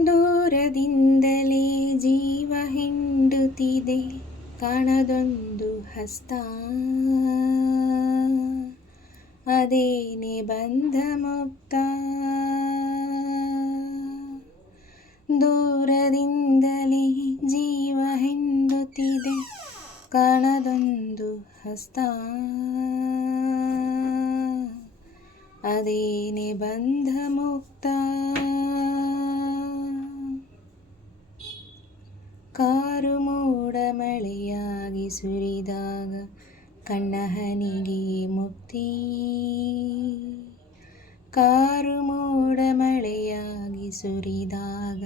ದೂರದಿಂದಲೇ ಜೀವ ಹಿಂಡುತ್ತಿದೆ ಕಾಣದೊಂದು ಹಸ್ತ, ಅದೇನೆ ಬಂಧ ಮುಕ್ತ. ದೂರದಿಂದಲೇ ಜೀವ ಹಿಂಡುತ್ತಿದೆ ಕಾಣದೊಂದು ಹಸ್ತ, ಅದೇನೆ ಬಂಧ ಮುಕ್ತ. ಕಾರು ಮೋಡ ಮಳೆಯಾಗಿ ಸುರಿದಾಗ ಕಣ್ಣ ಹನಿಗೆ ಮುಕ್ತಿ, ಕಾರು ಮೋಡ ಮಳೆಯಾಗಿ ಸುರಿದಾಗ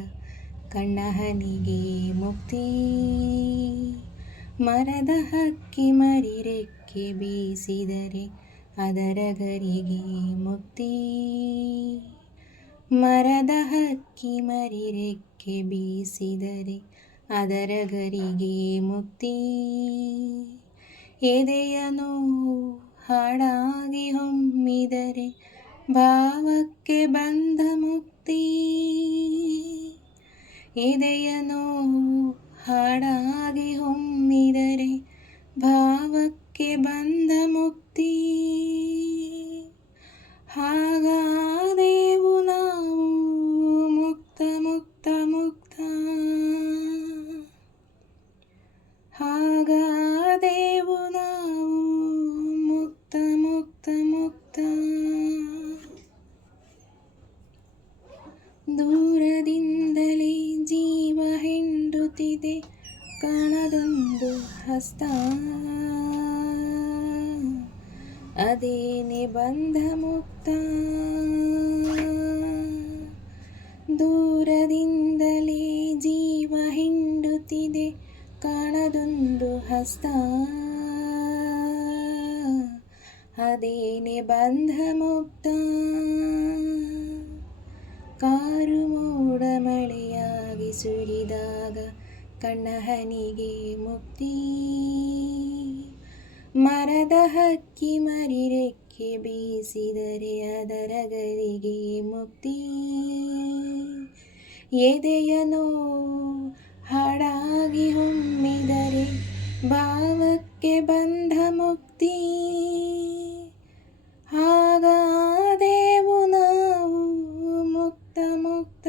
ಕಣ್ಣ ಹನಿಗೆ ಮುಕ್ತಿ. ಮರದ ಹಕ್ಕಿ ಮರಿರೆಕ್ಕೆ ಬೀಸಿದರೆ ಅದರ ಗರಿಗೆ ಮುಕ್ತಿ, ಮರದ ಹಕ್ಕಿ ಮರಿರೆಕ್ಕೆ ಬೀಸಿದರೆ ಅದರ ಗರಿಗೆ ಮುಕ್ತಿ. ಎದೆಯ ನೋವು ಹಾಡಾಗಿ ಹೊಮ್ಮಿದರೆ ಭಾವಕ್ಕೆ ಬಂಧ ಮುಕ್ತಿ, ಎದೆಯ ನೋವು ಹಾಡಾಗಿ ಹೊಮ್ಮಿದರೆ ಭಾವಕ್ಕೆ ಬಂಧ ಮುಕ್ತಿ. ಹಾಗಾದೆವು ನಾವು ಮುಕ್ತ ಮುಕ್ತ ಮುಕ್ತ, ಹಾಗಾದೆವು ನಾವು ಮುಕ್ತ ಮುಕ್ತ ಮುಕ್ತ. ದೂರದಿಂದಲೇ ಜೀವ ಹಿಂಡುತ್ತಿದೆ ಕಾಣದೊಂದು ಹಸ್ತ, ಅದೇನೆ ಬಂಧ ಮುಕ್ತ. ದೂರದಿಂದಲೇ ಜೀವ ಹಿಂಡುತ್ತಿದೆ ಕಾಣದೊಂದು ಹಸ್ತ, ಅದೇನೆ ಬಂಧ ಮುಕ್ತ. ಕಾರು ಮೋಡ ಮಳೆಯಾಗಿ ಸುರಿದಾಗ ಕಣ್ಣ ಹನಿಗೆ ಮುಕ್ತಿ, ಮರದ ಹಕ್ಕಿ ಮರಿರೆಕ್ಕೆ ಬೀಸಿದರೆ ಅದರ ಗರಿಗೆ ಮುಕ್ತಿ. ಎದೆಯ ನೋವು ಹಾಡಾಗಿ ಹೊಮ್ಮಿದರೆ ಭಾವಕ್ಕೆ ಬಂಧ ಮುಕ್ತಿ. ಹಾಗಾದೆವು ನಾವು ಮುಕ್ತ ಮುಕ್ತ